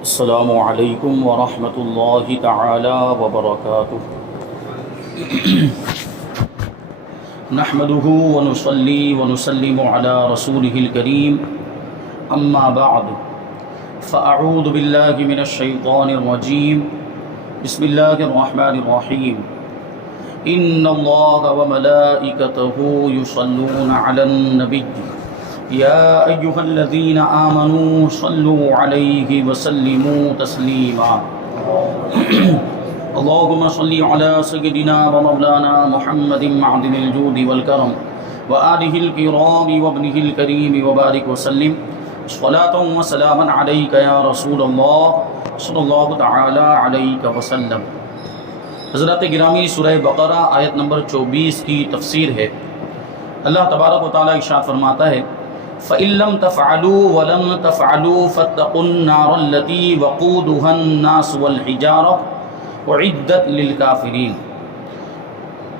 السلام علیکم ورحمۃ اللہ تعالی وبرکاتہ۔ نحمده ونصلي ونسلم على رسوله الكريم اما بعد فاعوذ باللہ من الشیطان الرجیم بسم اللہ الرحمن الرحیم ان اللہ وملائکته یصلون علی النبی یا ایہا الذین آمنوا صلوا علیہ وسلموا تسلیما اللهم صل على سيدنا ومولانا محمد معدن الجود والكرم وآله الكرام وابنه الكريم وبارك وسلم صلاة وسلاما عليك يا رسول الله صلی اللہ تعالی علیہ وسلم۔ حضرات گرامی، سورہ بقرہ آیت نمبر 24 کی تفسیر ہے۔ اللہ تبارک و تعالی ارشاد فرماتا ہے فَإِن لَّمْ تَفْعَلُوا وَلَن تَفْعَلُوا فَاتَّقُوا النَّارَ الَّتِي وَقُودُهَا النَّاسُ وَالْحِجَارَةُ اعدت للکافرین۔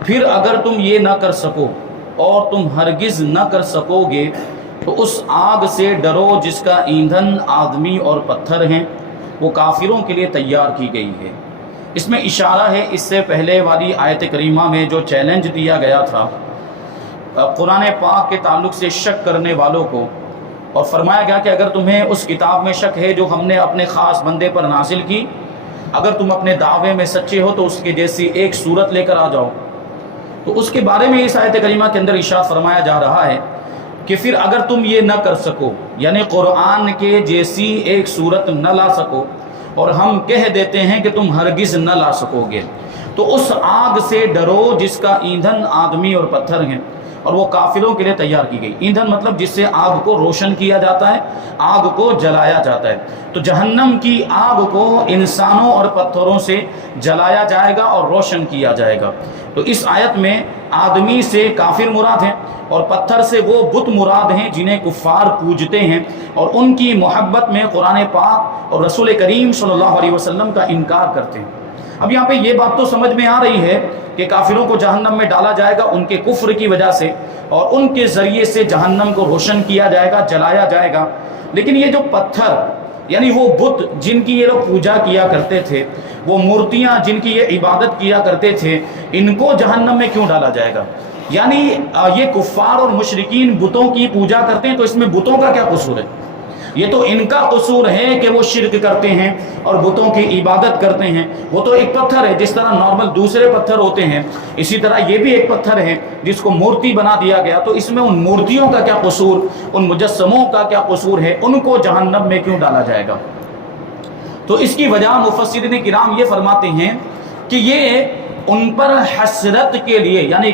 پھر اگر تم یہ نہ کر سکو اور تم ہرگز نہ کر سکو گے تو اس آگ سے ڈرو جس کا ایندھن آدمی اور پتھر ہیں، وہ کافروں کے لیے تیار کی گئی ہے۔ اس میں اشارہ ہے اس سے پہلے والی آیت کریمہ میں جو چیلنج دیا گیا تھا قرآن پاک کے تعلق سے شک کرنے والوں کو، اور فرمایا گیا کہ اگر تمہیں اس کتاب میں شک ہے جو ہم نے اپنے خاص بندے پر نازل کی، اگر تم اپنے دعوے میں سچے ہو تو اس کے جیسی ایک صورت لے کر آ جاؤ۔ تو اس کے بارے میں اس آیت کریمہ کے اندر ارشاد فرمایا جا رہا ہے کہ پھر اگر تم یہ نہ کر سکو، یعنی قرآن کے جیسی ایک صورت نہ لا سکو، اور ہم کہہ دیتے ہیں کہ تم ہرگز نہ لا سکو گے، تو اس آگ سے ڈرو جس کا ایندھن آدمی اور پتھر ہیں، اور وہ کافروں کے لیے تیار کی گئی۔ ایندھن مطلب جس سے آگ کو روشن کیا جاتا ہے، آگ کو جلایا جاتا ہے۔ تو جہنم کی آگ کو انسانوں اور پتھروں سے جلایا جائے گا اور روشن کیا جائے گا۔ تو اس آیت میں آدمی سے کافر مراد ہیں، اور پتھر سے وہ بت مراد ہیں جنہیں کفار پوجتے ہیں، اور ان کی محبت میں قرآن پاک اور رسول کریم صلی اللہ علیہ وسلم کا انکار کرتے ہیں۔ اب یہاں پہ یہ بات تو سمجھ میں آ رہی ہے کہ کافروں کو جہنم میں ڈالا جائے گا ان کے کفر کی وجہ سے، اور ان کے ذریعے سے جہنم کو روشن کیا جائے گا، جلایا جائے گا۔ لیکن یہ جو پتھر، یعنی وہ بت جن کی یہ لوگ پوجا کیا کرتے تھے، وہ مورتیاں جن کی یہ عبادت کیا کرتے تھے، ان کو جہنم میں کیوں ڈالا جائے گا؟ یعنی یہ کفار اور مشرکین بتوں کی پوجا کرتے ہیں، تو اس میں بتوں کا کیا قصور ہے؟ یہ تو ان کا قصور ہے کہ وہ شرک کرتے ہیں اور بتوں کی عبادت کرتے ہیں۔ وہ تو ایک پتھر ہے، جس طرح نارمل دوسرے پتھر ہوتے ہیں، اسی طرح یہ بھی ایک پتھر ہے جس کو مورتی بنا دیا گیا۔ تو اس میں ان مورتیوں کا کیا قصور، ان مجسموں کا کیا قصور ہے؟ ان کو جہنم میں کیوں ڈالا جائے گا؟ تو اس کی وجہ مفسرین کرام یہ فرماتے ہیں کہ یہ ان پر حسرت کے لیے، یعنی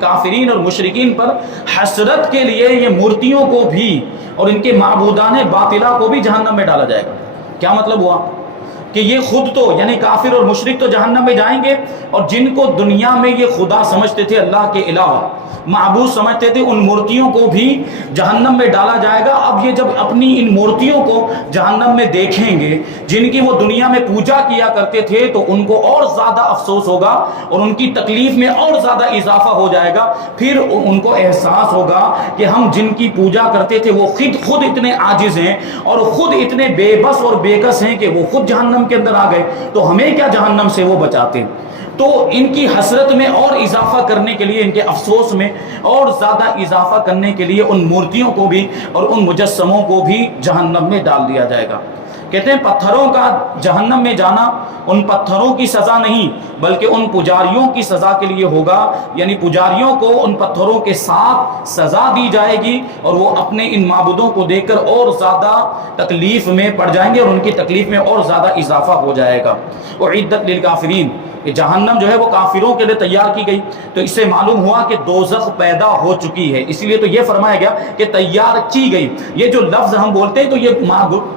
کافرین اور مشرکین پر حسرت کے لیے یہ مورتیوں کو بھی اور ان کے معبودان باطلہ کو بھی جہنم میں ڈالا جائے گا۔ کیا مطلب ہوا کہ یہ خود تو، یعنی کافر اور مشرک تو جہنم میں جائیں گے، اور جن کو دنیا میں یہ خدا سمجھتے تھے اللہ کے علاوہ، معبود سمجھتے تھے، ان مورتیوں کو بھی جہنم میں ڈالا جائے گا۔ اب یہ جب اپنی ان مورتیوں کو جہنم میں دیکھیں گے جن کی وہ دنیا میں پوجا کیا کرتے تھے، تو ان کو اور زیادہ افسوس ہوگا اور ان کی تکلیف میں اور زیادہ اضافہ ہو جائے گا۔ پھر ان کو احساس ہوگا کہ ہم جن کی پوجا کرتے تھے وہ خود اتنے عاجز ہیں اور خود اتنے بے بس اور بے کس ہیں کہ وہ خود جہنم کے اندر آ گئے، تو ہمیں کیا جہنم سے وہ بچاتے ہیں۔ تو ان کی حسرت میں اور اضافہ کرنے کے لیے، ان کے افسوس میں اور زیادہ اضافہ کرنے کے لیے، ان مورتیوں کو بھی اور ان مجسموں کو بھی جہنم میں ڈال دیا جائے گا۔ کہتے ہیں پتھروں کا جہنم میں جانا ان پتھروں کی سزا نہیں، بلکہ ان پجاریوں کی سزا کے لیے ہوگا، یعنی پجاریوں کو ان پتھروں کے ساتھ سزا دی جائے گی، اور وہ اپنے ان معبودوں کو دیکھ کر اور زیادہ تکلیف میں پڑ جائیں گے، اور ان کی تکلیف میں اور زیادہ اضافہ ہو جائے گا۔ اعدت للکافرین، کہ جہنم جو ہے وہ کافروں کے لیے تیار کی گئی۔ تو اس سے معلوم ہوا کہ دوزخ پیدا ہو چکی ہے، اس لیے تو یہ فرمایا گیا کہ تیار کی گئی۔ یہ جو لفظ ہم بولتے ہیں تو یہ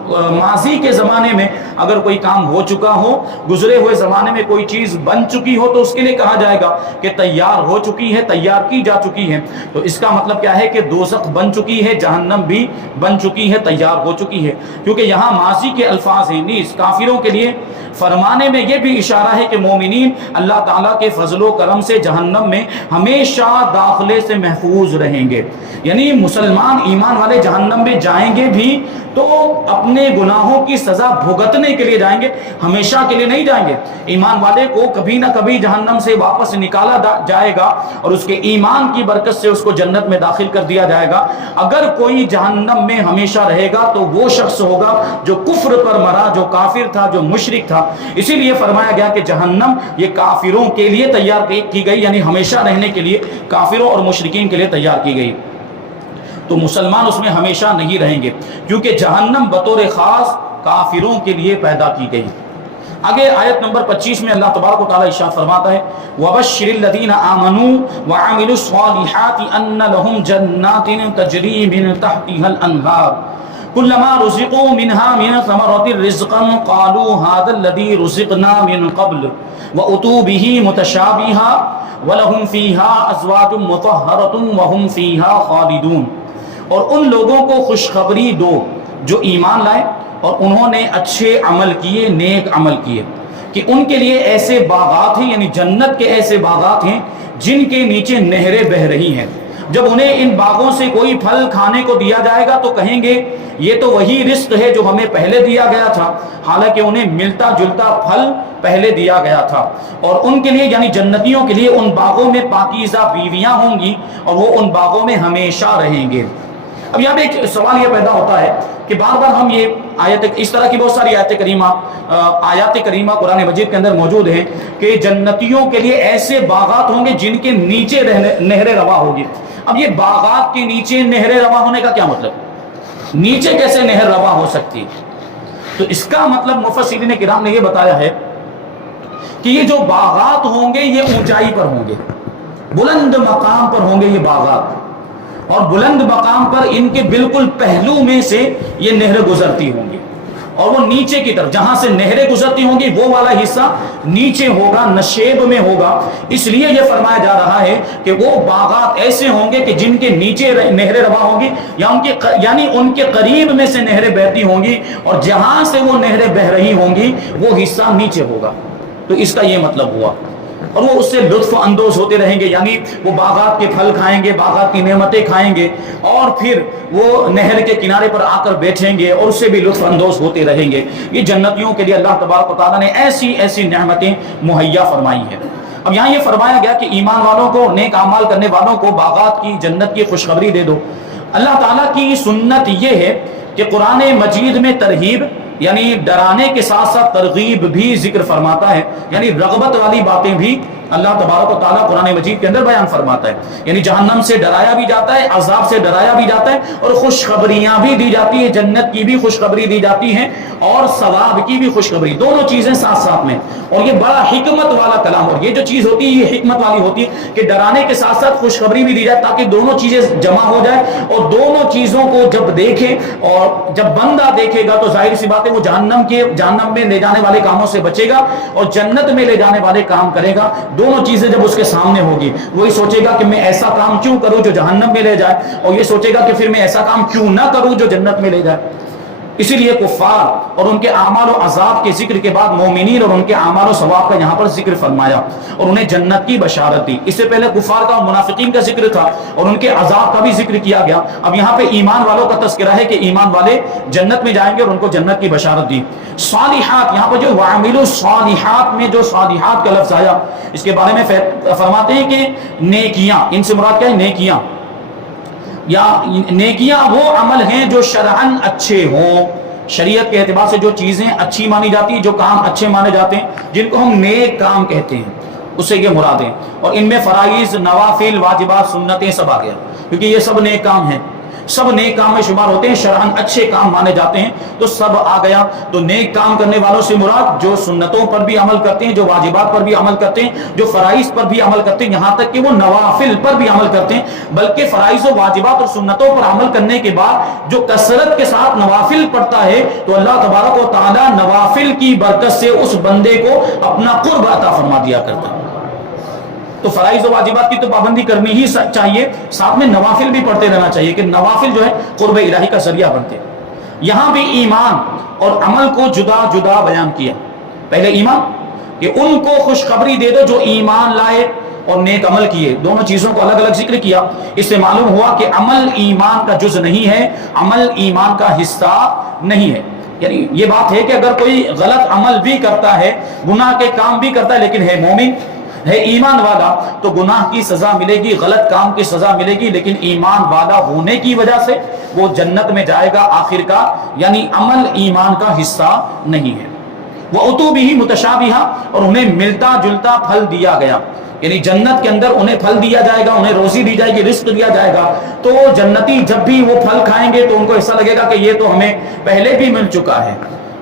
ماضی کے زمانے میں اگر کوئی کام ہو چکا ہو، گزرے ہوئے زمانے میں کوئی چیز بن چکی ہو، تو اس کے لیے کہا جائے گا کہ تیار ہو چکی ہے، تیار کی جا چکی ہے۔ تو اس کا مطلب کیا ہے کہ دوزخ بن چکی ہے، جہنم بھی بن چکی ہے، تیار ہو چکی ہے، کیونکہ یہاں ماضی کے الفاظ ہیں۔ نیز کافروں کے لیے فرمانے میں یہ بھی اشارہ ہے کہ مومنین اللہ تعالیٰ کے فضل و کرم سے جہنم میں ہمیشہ داخلے سے محفوظ رہیں گے. یعنی مسلمان ایمان والے جہنم میں جائیں گے بھی تو اپنے گناہوں کی سزا بھگتنے کے لیے جائیں گے، ہمیشہ کے لیے نہیں جائیں گے. ایمان والے کو کبھی نہ کبھی جہنم سے واپس نکالا جائے گا اور اس کے ایمان کی برکت سے اس کو جنت میں داخل کر دیا جائے گا. اگر کوئی جہنم میں ہمیشہ رہے گا تو وہ شخص ہوگا جو کفر پر مرا، جو کافر تھا، جو مشرک تھا. اسی لیے فرمایا گیا کہ جہنم یہ کافروں کے لیے تیار کی گئی، یعنی ہمیشہ رہنے کے لیے کافروں اور مشرکین کے لیے تیار کی گئی. تو مسلمان اس میں ہمیشہ نہیں رہیں گے کیونکہ جہنم بطور خاص کافروں کے لیے پیدا کی گئی. آگے آیت نمبر 25 میں اللہ تبارک و تعالیٰ ارشاد فرماتا ہے وَبَشِّرِ الَّذِينَ آمَنُوا وَعَمِلُوا الصَّالِحَاتِ أَنَّ لَهُمْ جَنَّاتٍ تَجْرِي مِن تَحْتِهَا الْأَنْهَارُ كُلَّمَا رُزِقُوا مِنْهَا مِن ثَمَرَةٍ رِزْقًا قَالُوا هَذَا الَّذِي رُزِقْنَا مِن قَبْلُ وَأُتُوا بِهِ مُتَشَابِهًا وَلَهُمْ فِيهَا أَزْوَاجٌ مُطَهَّرَةٌ وَهُمْ فِيهَا خَالِدُونَ. اور ان لوگوں کو خوشخبری دو جو ایمان لائے اور انہوں نے اچھے عمل کیے، نیک عمل کیے، کہ ان کے لیے ایسے باغات ہیں، یعنی جنت کے ایسے باغات ہیں جن کے نیچے نہریں بہہ رہی ہیں. جب انہیں ان باغوں سے کوئی پھل کھانے کو دیا جائے گا تو کہیں گے یہ تو وہی رزق ہے جو ہمیں پہلے دیا گیا تھا، حالانکہ انہیں ملتا جلتا پھل پہلے دیا گیا تھا. اور ان کے لیے یعنی جنتیوں کے لیے ان باغوں میں پاکیزہ بیویاں ہوں گی اور وہ ان باغوں میں ہمیشہ رہیں گے. اب یہاں پہ ایک سوال یہ پیدا ہوتا ہے کہ بار بار ہم یہ آیت، اس طرح کی بہت ساری آیات کریمہ قرآن مجید کے اندر موجود ہیں کہ جنتیوں کے لیے ایسے باغات ہوں گے جن کے نیچے نہریں رواں ہوگی. اب یہ باغات کے نیچے نہریں رواں ہونے کا کیا مطلب؟ نیچے کیسے نہر رواں ہو سکتی؟ تو اس کا مطلب مفسرین کرام نے یہ بتایا ہے کہ یہ جو باغات ہوں گے یہ اونچائی پر ہوں گے، بلند مقام پر ہوں گے یہ باغات، اور بلند مقام پر ان کے بالکل پہلو میں سے یہ نہریں گزرتی ہوں گی اور وہ نیچے کی طرف جہاں سے نہریں گزرتی ہوں گی وہ والا حصہ نیچے ہوگا، نشیب میں ہوگا. اس لیے یہ فرمایا جا رہا ہے کہ وہ باغات ایسے ہوں گے کہ جن کے نیچے نہریں رواں ہوں گی یعنی ان کے قریب میں سے نہریں بہتی ہوں گی اور جہاں سے وہ نہریں بہ رہی ہوں گی وہ حصہ نیچے ہوگا. تو اس کا یہ مطلب ہوا اور وہ اس سے لطف اندوز ہوتے رہیں گے، یعنی وہ باغات کے پھل کھائیں گے، باغات کی نعمتیں کھائیں گے اور پھر وہ نہر کے کنارے پر آ کر بیٹھیں گے اور اس سے بھی لطف اندوز ہوتے رہیں گے. یہ جنتیوں کے لیے اللہ تبارک و تعالیٰ نے ایسی ایسی نعمتیں مہیا فرمائی ہیں. اب یہاں یہ فرمایا گیا کہ ایمان والوں کو، نیک اعمال کرنے والوں کو باغات کی، جنت کی خوشخبری دے دو. اللہ تعالیٰ کی سنت یہ ہے کہ قرآن مجید میں ترغیب یعنی ڈرانے کے ساتھ ساتھ ترغیب بھی ذکر فرماتا ہے، یعنی رغبت والی باتیں بھی اللہ تبارک و تعالیٰ قرآن مجید کے اندر بیان فرماتا ہے. یعنی جہنم سے ڈرایا بھی جاتا ہے، عذاب سے ڈرایا بھی جاتا ہے اور خوشخبریاں بھی دی جاتی ہیں، جنت کی بھی خوشخبری دی جاتی ہیں اور ثواب کی بھی خوشخبری، دونوں چیزیں ساتھ ساتھ میں. اور یہ بڑا حکمت والا کلام، اور یہ جو چیز ہوتی ہے یہ حکمت والی ہوتی ہے کہ ڈرانے کے ساتھ ساتھ خوشخبری بھی دی جائے تاکہ دونوں چیزیں جمع ہو جائے اور دونوں چیزوں کو جب دیکھے اور جب بندہ دیکھے گا تو ظاہر سی بات ہے وہ جہنم میں لے جانے والے کاموں سے بچے گا اور جنت میں لے جانے والے کام کرے گا. دونوں چیزیں جب اس کے سامنے ہوگی وہی سوچے گا کہ میں ایسا کام کیوں کروں جو جہنم میں لے جائے، اور یہ سوچے گا کہ پھر میں ایسا کام کیوں نہ کروں جو جنت میں لے جائے. اسی لیے کفار اور ان کے اعمال و عذاب کے ذکر کے بعد مومنین اور ان کے اعمال و ثواب کا یہاں پر ذکر فرمایا اور انہیں جنت کی بشارت دی. اس سے پہلے کفار کا اور منافقین کا ذکر تھا اور ان کے عذاب کا بھی ذکر کیا گیا. اب یہاں پہ ایمان والوں کا تذکرہ ہے کہ ایمان والے جنت میں جائیں گے اور ان کو جنت کی بشارت دی. صالحات، یہاں پر جو وَعَمِلُوا الصَّالِحَاتِ میں جو صالحات کا لفظ آیا اس کے بارے میں فرماتے ہیں کہ نیکیاں، ان سے مراد کیا ہے؟ نیکیاں یا نیکیاں وہ عمل ہیں جو شرعاً اچھے ہوں، شریعت کے اعتبار سے جو چیزیں اچھی مانی جاتی ہیں، جو کام اچھے مانے جاتے ہیں، جن کو ہم نیک کام کہتے ہیں، اس سے یہ مراد ہے. اور ان میں فرائض، نوافل، واجبات، سنتیں سب آ گیا کیونکہ یہ سب نیک کام ہیں، سب نیک کام میں شمار ہوتے ہیں، شرعاً اچھے کام مانے جاتے ہیں، تو سب آ گیا. تو نیک کام کرنے والوں سے مراد جو سنتوں پر بھی عمل کرتے ہیں، جو واجبات پر بھی عمل کرتے ہیں، جو فرائض پر بھی عمل کرتے ہیں، یہاں تک کہ وہ نوافل پر بھی عمل کرتے ہیں. بلکہ فرائض و واجبات اور سنتوں پر عمل کرنے کے بعد جو کثرت کے ساتھ نوافل پڑھتا ہے تو اللہ تبارک و تعالیٰ نوافل کی برکت سے اس بندے کو اپنا قرب عطا فرما دیا کرتا ہے. تو فرائض و واجبات کی تو پابندی کرنی ہی چاہیے، ساتھ میں نوافل بھی پڑھتے رہنا چاہیے کہ نوافل جو ہے قرب الہی کا ذریعہ بنتے ہیں. یہاں بھی ایمان اور عمل کو جدا جدا بیان کیا. پہلے ایمان، کہ ان کو خوشخبری دے دو جو ایمان لائے اور نیک عمل کیے. دونوں چیزوں کو الگ الگ ذکر کیا. اس سے معلوم ہوا کہ عمل ایمان کا جز نہیں ہے، عمل ایمان کا حصہ نہیں ہے. یعنی یہ بات ہے کہ اگر کوئی غلط عمل بھی کرتا ہے، گناہ کے کام بھی کرتا ہے، لیکن ہے مومن، ہے ایمان والا، تو گناہ کی سزا ملے گی، غلط کام کی سزا ملے گی، لیکن ایمان والا ہونے کی وجہ سے وہ جنت میں جائے گا آخر کا. یعنی عمل ایمان کا حصہ نہیں ہے. وَأُتُوا بِهِ مُتَشَابِهًا، اور انہیں ملتا جلتا پھل دیا گیا. یعنی جنت کے اندر انہیں پھل دیا جائے گا، انہیں روزی دی جائے گی، رزق دیا جائے گا. تو جنتی جب بھی وہ پھل کھائیں گے تو ان کو ایسا لگے گا کہ یہ تو ہمیں پہلے بھی مل چکا ہے.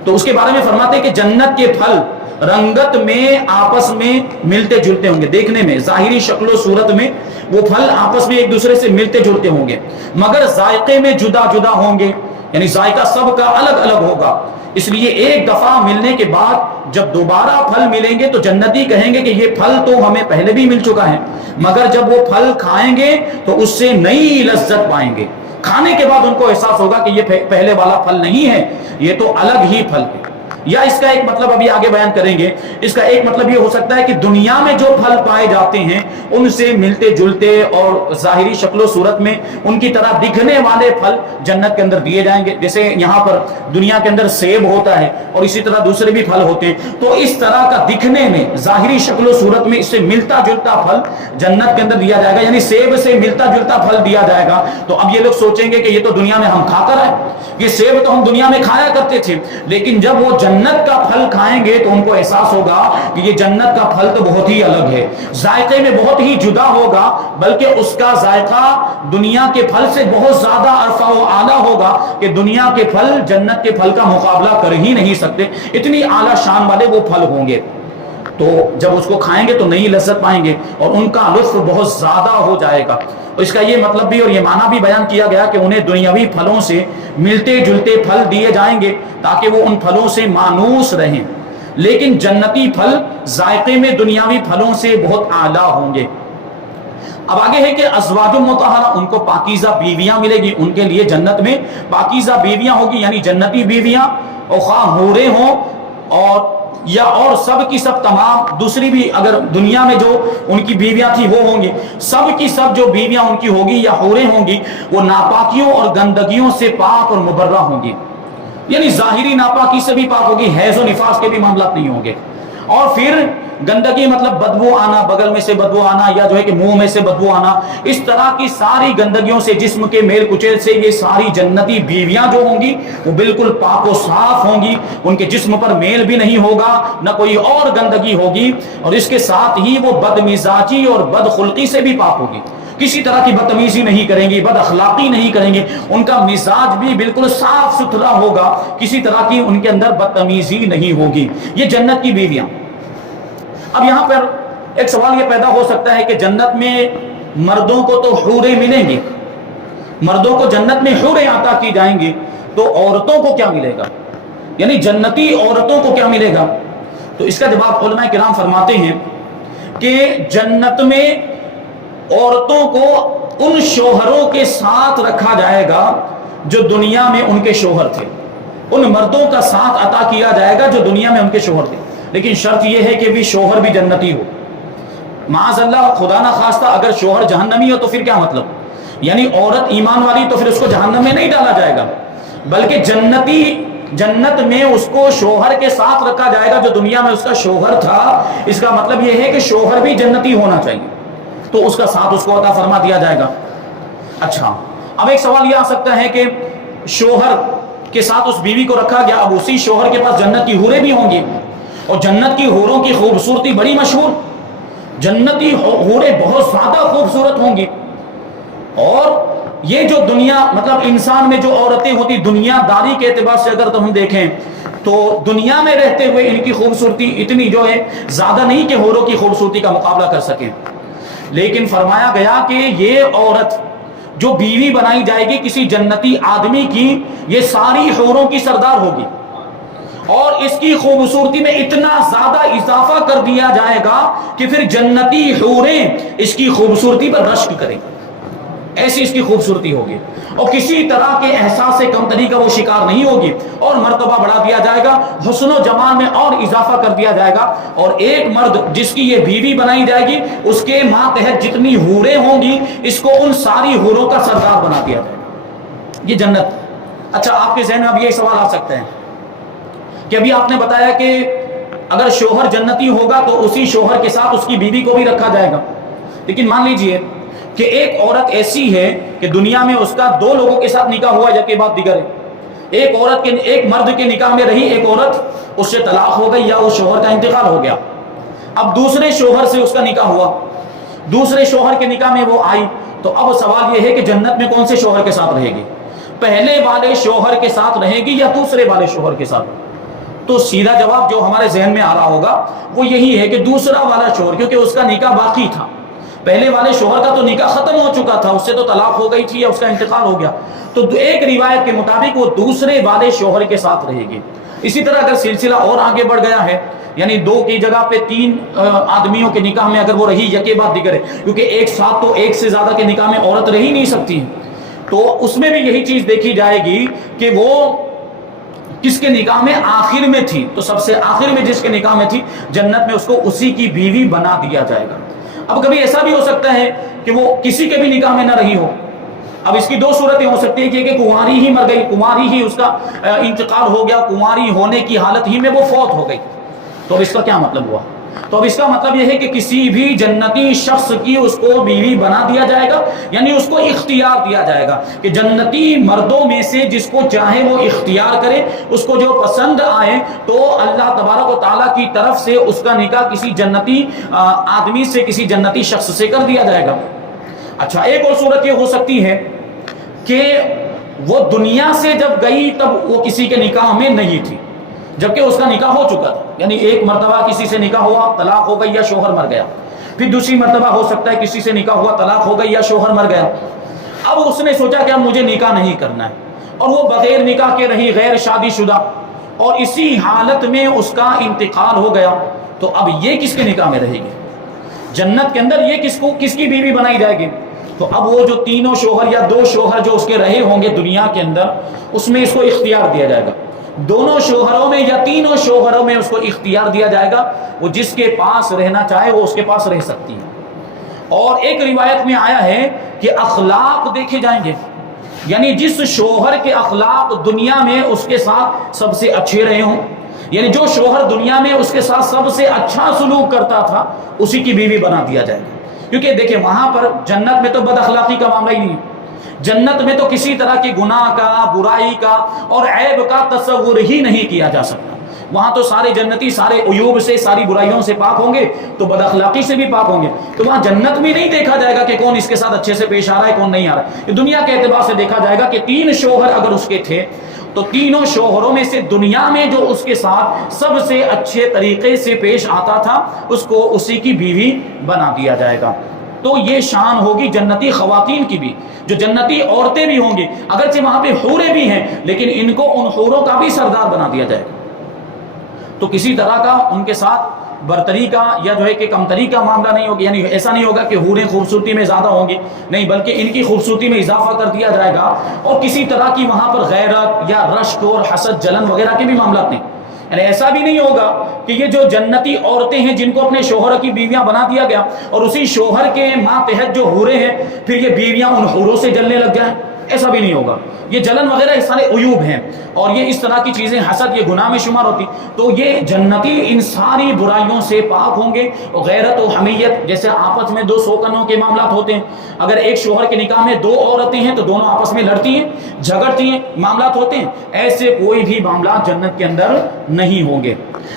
تو اس کے بارے میں فرماتے ہیں کہ جنت کے پھل رنگت میں آپس میں ملتے جلتے ہوں گے، دیکھنے میں ظاہری شکل و صورت میں وہ پھل آپس میں ایک دوسرے سے ملتے جلتے ہوں گے، مگر ذائقے میں جدا جدا ہوں گے. یعنی ذائقہ سب کا الگ الگ ہوگا. اس لیے ایک دفعہ ملنے کے بعد جب دوبارہ پھل ملیں گے تو جنتی کہیں گے کہ یہ پھل تو ہمیں پہلے بھی مل چکا ہے، مگر جب وہ پھل کھائیں گے تو اس سے نئی لذت پائیں گے. کھانے کے بعد ان کو احساس ہوگا کہ یہ پہلے والا پھل نہیں ہے، یہ تو الگ ہی پھل ہے. یا اس کا ایک مطلب ابھی آگے بیان کریں گے. اس کا ایک مطلب یہ ہو سکتا ہے کہ دنیا میں جو پھل پائے جاتے ہیں ان سے ملتے جلتے اور ظاہری شکل و صورت میں ان کی طرح دکھنے والے پھل جنت کے اندر دیے جائیں گے. جیسے یہاں پر دنیا کے اندر سیب ہوتا ہے اور اسی طرح دوسرے بھی پھل ہوتے ہیں، تو اس طرح کا دکھنے میں ظاہری شکل و صورت میں اس سے ملتا جلتا پھل جنت کے اندر دیا جائے گا. یعنی سیب سے ملتا جلتا پھل دیا جائے گا. تو اب یہ لوگ سوچیں گے کہ یہ تو دنیا میں ہم کھا کر آئے، یہ سیب تو ہم دنیا میں کھایا کرتے تھے، لیکن جب وہ جنت کا پھل کھائیں گے تو ان کو احساس ہوگا کہ یہ جنت کا پھل تو بہت ہی الگ ہے، ذائقے میں بہت ہی جدا ہوگا، بلکہ اس کا ذائقہ دنیا کے پھل سے بہت زیادہ عرفہ و اعلیٰ ہوگا کہ دنیا کے پھل جنت کے پھل کا مقابلہ کر ہی نہیں سکتے. اتنی اعلیٰ شان والے وہ پھل ہوں گے. تو جب اس کو کھائیں گے تو نئی لذت پائیں گے اور ان کا لطف بہت زیادہ ہو جائے گا. اس کا یہ مطلب بھی اور یہ معنی بھی بیان کیا گیا کہ انہیں دنیاوی پھلوں سے ملتے جلتے پھل دیے جائیں گے تاکہ وہ ان پھلوں سے مانوس رہیں، لیکن جنتی پھل ذائقے میں دنیاوی پھلوں سے بہت اعلیٰ ہوں گے. اب آگے ہے کہ ازواج مطہرہ، ان کو پاکیزہ بیویاں ملے گی. ان کے لیے جنت میں پاکیزہ بیویاں ہوگی، یعنی جنتی بیویاں، اور خواہ حوریں ہوں اور سب کی سب تمام دوسری بھی اگر دنیا میں جو ان کی بیویاں تھی وہ ہوں گی، سب کی سب جو بیویاں ان کی ہوگی یا حوریں ہوں گی وہ ناپاکیوں اور گندگیوں سے پاک اور مبرہ ہوں گی. یعنی ظاہری ناپاکی سے بھی پاک ہوگی، حیض و نفاس کے بھی معاملات نہیں ہوں گے. اور پھر گندگی مطلب بدبو آنا، بغل میں سے بدبو آنا یا جو ہے کہ منہ میں سے بدبو آنا، اس طرح کی ساری گندگیوں سے، جسم کے میل کچیل سے یہ ساری جنتی بیویاں جو ہوں گی وہ بالکل پاک و صاف ہوں گی. ان کے جسم پر میل بھی نہیں ہوگا، نہ کوئی اور گندگی ہوگی، اور اس کے ساتھ ہی وہ بدمزاجی اور بدخلقی سے بھی پاک ہوگی. کسی طرح کی بدتمیزی نہیں کریں گی، بد اخلاقی نہیں کریں گی. ان کا مزاج بھی بالکل صاف ستھرا ہوگا، کسی طرح کی ان کے اندر بدتمیزی نہیں ہوگی. یہ جنت کی بیویاں. اب یہاں پر ایک سوال یہ پیدا ہو سکتا ہے کہ جنت میں مردوں کو تو حوریں ملیں گی، مردوں کو جنت میں حوریں عطا کی جائیں گی، تو عورتوں کو کیا ملے گا؟ یعنی جنتی عورتوں کو کیا ملے گا؟ تو اس کا جواب علماء کرام فرماتے ہیں کہ جنت میں عورتوں کو ان شوہروں کے ساتھ رکھا جائے گا جو دنیا میں ان کے شوہر تھے. ان مردوں کا ساتھ عطا کیا جائے گا جو دنیا میں ان کے شوہر تھے، لیکن شرط یہ ہے کہ بھی شوہر بھی جنتی ہو. معاذ اللہ، خدا نہ خواستہ اگر شوہر جہنمی ہو تو پھر کیا مطلب؟ یعنی عورت ایمان والی تو پھر اس کو جہنم میں نہیں ڈالا جائے گا، بلکہ جنت میں اس کو شوہر کے ساتھ رکھا جائے گا جو دنیا میں اس کا شوہر تھا. اس کا مطلب یہ ہے کہ شوہر بھی جنتی ہونا چاہیے، تو اس کا ساتھ اس کو عطا فرما دیا جائے گا. اچھا، اب ایک سوال یہ آ سکتا ہے کہ شوہر کے ساتھ اس بیوی کو رکھا گیا، اب اسی شوہر کے پاس جنت کی حوریں بھی ہوں گی، اور جنت کی حوروں کی خوبصورتی بڑی مشہور، جنتی حوریں بہت زیادہ خوبصورت ہوں گی. اور یہ جو دنیا مطلب انسان میں جو عورتیں ہوتی دنیا داری کے اعتبار سے اگر تو ہم دیکھیں تو دنیا میں رہتے ہوئے ان کی خوبصورتی اتنی جو ہے زیادہ نہیں کہ حوروں کی خوبصورتی کا مقابلہ کر سکیں. لیکن فرمایا گیا کہ یہ عورت جو بیوی بنائی جائے گی کسی جنتی آدمی کی، یہ ساری حوروں کی سردار ہوگی، اور اس کی خوبصورتی میں اتنا زیادہ اضافہ کر دیا جائے گا کہ پھر جنتی حوریں اس کی خوبصورتی پر رشک کریں. ایسی اس کی خوبصورتی ہوگی، اور کسی طرح کے احساس کمتری کا وہ شکار نہیں ہوگی، اور مرتبہ بڑھا دیا جائے گا، حسن و جمال میں اور اضافہ کر دیا جائے گا، اور ایک مرد جس کی یہ بیوی بنائی جائے گی اس کے ماتحت جتنی حوریں ہوں گی اس کو ان ساری حوروں کا سردار بنا دیا جائے گا۔ یہ جنت۔ اچھا، آپ کے ذہن میں اب یہ سوال آ سکتے ہیں کہ ابھی آپ نے بتایا کہ اگر شوہر جنتی ہوگا تو اسی شوہر کے ساتھ اس کی بیوی کو بھی رکھا جائے گا، لیکن مان لیجئے کہ ایک عورت ایسی ہے کہ دنیا میں اس کا دو لوگوں کے ساتھ نکاح ہوا جبکہ بات دیگر ہے، ایک مرد کے نکاح میں رہی ایک عورت، اس سے طلاق ہو گئی یا اس شوہر کا انتقال ہو گیا، اب دوسرے شوہر سے اس کا نکاح ہوا، دوسرے شوہر کے نکاح میں وہ آئی، تو اب سوال یہ ہے کہ جنت میں کون سے شوہر کے ساتھ رہے گی؟ پہلے والے شوہر کے ساتھ رہے گی یا دوسرے والے شوہر کے ساتھ؟ تو سیدھا جواب جو ہمارے ذہن میں آ رہا ہوگا وہ یہی ہے کہ دوسرا والا شوہر، کیونکہ اس کا نکاح باقی تھا، پہلے والے شوہر کا تو نکاح ختم ہو چکا تھا، اس سے تو طلاق ہو گئی تھی یا اس کا انتقال ہو گیا، تو ایک روایت کے مطابق وہ دوسرے والے شوہر کے ساتھ رہے گی۔ اسی طرح اگر سلسلہ اور آگے بڑھ گیا ہے، یعنی دو کی جگہ پہ تین آدمیوں کے نکاح میں اگر وہ رہی، یکے بعد دیگر ہے، کیونکہ ایک ساتھ تو ایک سے زیادہ کے نکاح میں عورت رہ ہی نہیں سکتی، تو اس میں بھی یہی چیز دیکھی جائے گی کہ وہ کس کے نکاح میں آخر میں تھی، تو سب سے آخر میں جس کے نکاح میں تھی جنت میں اس کو اسی کی بیوی بنا دیا جائے گا۔ اب کبھی ایسا بھی ہو سکتا ہے کہ وہ کسی کے بھی نکاح میں نہ رہی ہو، اب اس کی دو صورتیں ہو سکتی ہیں کہ کنواری ہی مر گئی، کنواری ہی اس کا انتقال ہو گیا، کنواری ہونے کی حالت ہی میں وہ فوت ہو گئی، تو اب اس کا کیا مطلب ہوا؟ تو اب اس کا مطلب یہ ہے کہ کسی بھی جنتی شخص کی اس کو بیوی بنا دیا جائے گا، یعنی اس کو اختیار دیا جائے گا کہ جنتی مردوں میں سے جس کو چاہے وہ اختیار کرے، اس کو جو پسند آئے تو اللہ تبارک و تعالیٰ کی طرف سے اس کا نکاح کسی جنتی آدمی سے، کسی جنتی شخص سے کر دیا جائے گا۔ اچھا، ایک اور صورت یہ ہو سکتی ہے کہ وہ دنیا سے جب گئی تب وہ کسی کے نکاح میں نہیں تھی، جبکہ اس کا نکاح ہو چکا تھا، یعنی ایک مرتبہ کسی سے نکاح ہوا، طلاق ہو گئی یا شوہر مر گیا، پھر دوسری مرتبہ ہو سکتا ہے کسی سے نکاح ہوا، طلاق ہو گئی یا شوہر مر گیا، اب اس نے سوچا کہ اب مجھے نکاح نہیں کرنا ہے، اور وہ بغیر نکاح کے رہی، غیر شادی شدہ، اور اسی حالت میں اس کا انتقال ہو گیا، تو اب یہ کس کے نکاح میں رہے گی؟ جنت کے اندر یہ کس کی بیوی بنائی جائے گی؟ تو اب وہ جو تینوں شوہر یا دو شوہر جو اس کے رہے ہوں گے دنیا کے اندر، اس میں اس کو اختیار دیا جائے گا، دونوں شوہروں میں یا تینوں شوہروں میں اس کو اختیار دیا جائے گا، وہ جس کے پاس رہنا چاہے وہ اس کے پاس رہ سکتی ہے۔ اور ایک روایت میں آیا ہے کہ اخلاق دیکھے جائیں گے، یعنی جس شوہر کے اخلاق دنیا میں اس کے ساتھ سب سے اچھے رہے ہوں، یعنی جو شوہر دنیا میں اس کے ساتھ سب سے اچھا سلوک کرتا تھا اسی کی بیوی بنا دیا جائے گا، کیونکہ دیکھیں وہاں پر جنت میں تو بد اخلاقی کا معاملہ ہی نہیں ہے، جنت میں تو کسی طرح کی گناہ کا، برائی کا اور عیب کا تصور ہی نہیں کیا جا سکتا، وہاں تو سارے جنتی سارے عیوب سے، ساری برائیوں سے پاک ہوں گے، تو بد اخلاقی سے بھی پاک ہوں گے، تو وہاں جنت میں نہیں دیکھا جائے گا کہ کون اس کے ساتھ اچھے سے پیش آ رہا ہے کون نہیں آ رہا ہے، دنیا کے اعتبار سے دیکھا جائے گا کہ تین شوہر اگر اس کے تھے تو تینوں شوہروں میں سے دنیا میں جو اس کے ساتھ سب سے اچھے طریقے سے پیش آتا تھا اس کو اسی کی بیوی بنا دیا جائے گا۔ تو یہ شان ہوگی جنتی خواتین کی بھی، جو جنتی عورتیں بھی ہوں گی، اگرچہ وہاں پہ حوریں بھی ہیں لیکن ان کو ان حوروں کا بھی سردار بنا دیا جائے گا، تو کسی طرح کا ان کے ساتھ برتری کا یا جو ہے کہ کمتری کا معاملہ نہیں ہوگا، یعنی ایسا نہیں ہوگا کہ حوریں خوبصورتی میں زیادہ ہوں گی، نہیں، بلکہ ان کی خوبصورتی میں اضافہ کر دیا جائے گا، اور کسی طرح کی وہاں پر غیرت یا رشک اور حسد جلن وغیرہ کے بھی معاملات نہیں، یعنی ایسا بھی نہیں ہوگا کہ یہ جو جنتی عورتیں ہیں جن کو اپنے شوہر کی بیویاں بنا دیا گیا اور اسی شوہر کے ماتحت جو حوریں ہیں پھر یہ بیویاں ان حوروں سے جلنے لگ جائیں، ایسا بھی نہیں ہوگا، یہ جلن وغیرہ یہ سارے عیوب ہیں، اور یہ اس طرح کی چیزیں حسد یہ گناہ میں شمار ہوتی، تو یہ جنتی ان ساری برائیوں سے پاک ہوں گے، اور غیرت و حمیت جیسے آپس میں دو سوکنوں کے معاملات ہوتے ہیں، اگر ایک شوہر کے نکاح میں دو عورتیں ہیں تو دونوں آپس میں لڑتی ہیں، جھگڑتی ہیں، معاملات ہوتے ہیں، ایسے کوئی بھی معاملات جنت کے اندر نہیں ہوں گے۔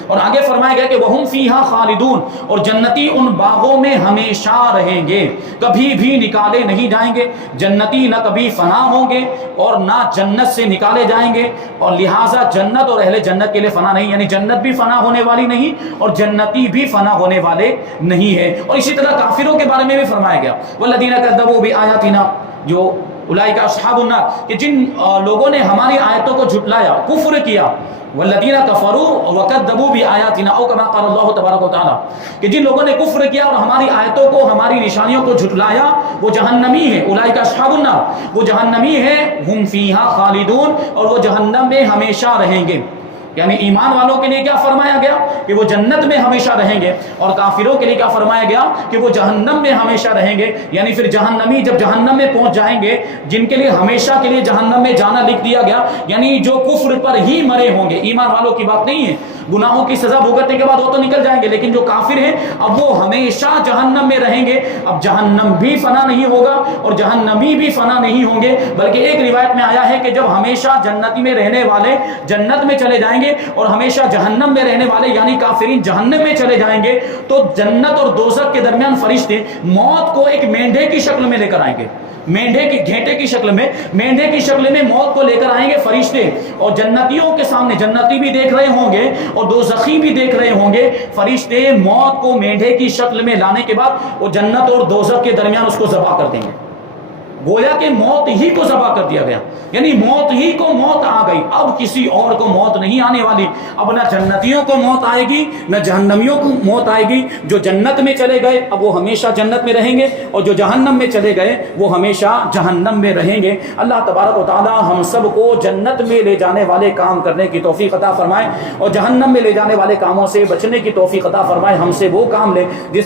اور آگے فرمایا گیا کہ وَهُمْ فِيهَا خَالِدُونَ، اور جنتی ان باغوں میں ہمیشہ رہیں گے، کبھی بھی نکالے نہیں جائیں گے، جنتی نہ کبھی فنا ہوں گے اور نہ جنت سے نکالے جائیں گے، اور لہٰذا جنت اور اہل جنت کے لیے فنا نہیں، یعنی جنت بھی فنا ہونے والی نہیں اور جنتی بھی فنا ہونے والے نہیں ہے۔ اور اسی طرح کافروں کے بارے میں بھی فرمایا گیا وَالَّذِينَ كَذَّبُوا بِآيَاتِنَا، جو اولئک اصحاب النار، کہ جن لوگوں نے ہماری آیتوں کو جھٹلایا، کفر کیا، والذین کفروا وکذبوا بآیاتنا او کما قال اللہ تبارک و تعالی کہ جن لوگوں نے کفر کیا اور ہماری آیتوں کو ہماری نشانیوں کو جھٹلایا وہ جہنمی ہیں، اولئک اصحاب النار، وہ جہنمی ہیں، ہم فیہا خالدون، اور وہ جہنم میں ہمیشہ رہیں گے۔ یعنی ایمان والوں کے لیے کیا فرمایا گیا کہ وہ جنت میں ہمیشہ رہیں گے، اور کافروں کے لیے کیا فرمایا گیا کہ وہ جہنم میں ہمیشہ رہیں گے۔ یعنی پھر جہنمی جب جہنم میں پہنچ جائیں گے، جن کے لیے ہمیشہ کے لیے جہنم میں جانا لکھ دیا گیا، یعنی جو کفر پر ہی مرے ہوں گے، ایمان والوں کی بات نہیں ہے، گناہوں کی سزا بھگتنے کے بعد وہ تو نکل جائیں گے، لیکن جو کافر ہیں اب وہ ہمیشہ جہنم میں رہیں گے۔ اب جہنم بھی فنا نہیں ہوگا اور جہنمی بھی فنا نہیں ہوں گے، بلکہ ایک روایت میں آیا ہے کہ جب ہمیشہ جنتی میں رہنے والے جنت میں چلے جائیں گے اور ہمیشہ جہنم میں رہنے والے یعنی کافرین جہنم میں چلے جائیں گے، تو جنت اور دوزخ کے درمیان فرشتے موت کو ایک مینڈھے کی شکل میں لے کر آئیں گے، مینڈھے کی گھینٹے کی شکل میں، مینڈھے کی شکل میں موت کو لے کر آئیں گے فرشتے، اور جنتیوں کے سامنے جنتی بھی دیکھ رہے ہوں گے اور دوزخی بھی دیکھ رہے ہوں گے، فرشتے موت کو مینڈھے کی شکل میں لانے کے بعد وہ جنت اور دوزخ کے درمیان اس کو ذبح کر دیں گے۔ گویا کہ موت ہی کو ذبح کر دیا گیا، یعنی موت ہی کو موت آ گئی، اب کسی اور کو موت نہیں آنے والی، اب نہ جنتیوں کو موت آئے گی نہ جہنمیوں کو موت آئے گی۔ جو جنت میں چلے گئے اب وہ ہمیشہ جنت میں رہیں گے، اور جو جہنم میں چلے گئے وہ ہمیشہ جہنم میں رہیں گے۔ اللہ تبارک و تعالی ہم سب کو جنت میں لے جانے والے کام کرنے کی توفیق عطا فرمائے، اور جہنم میں لے جانے والے کاموں سے بچنے کی توفیق عطا فرمائے۔ ہم سے وہ کام لے جس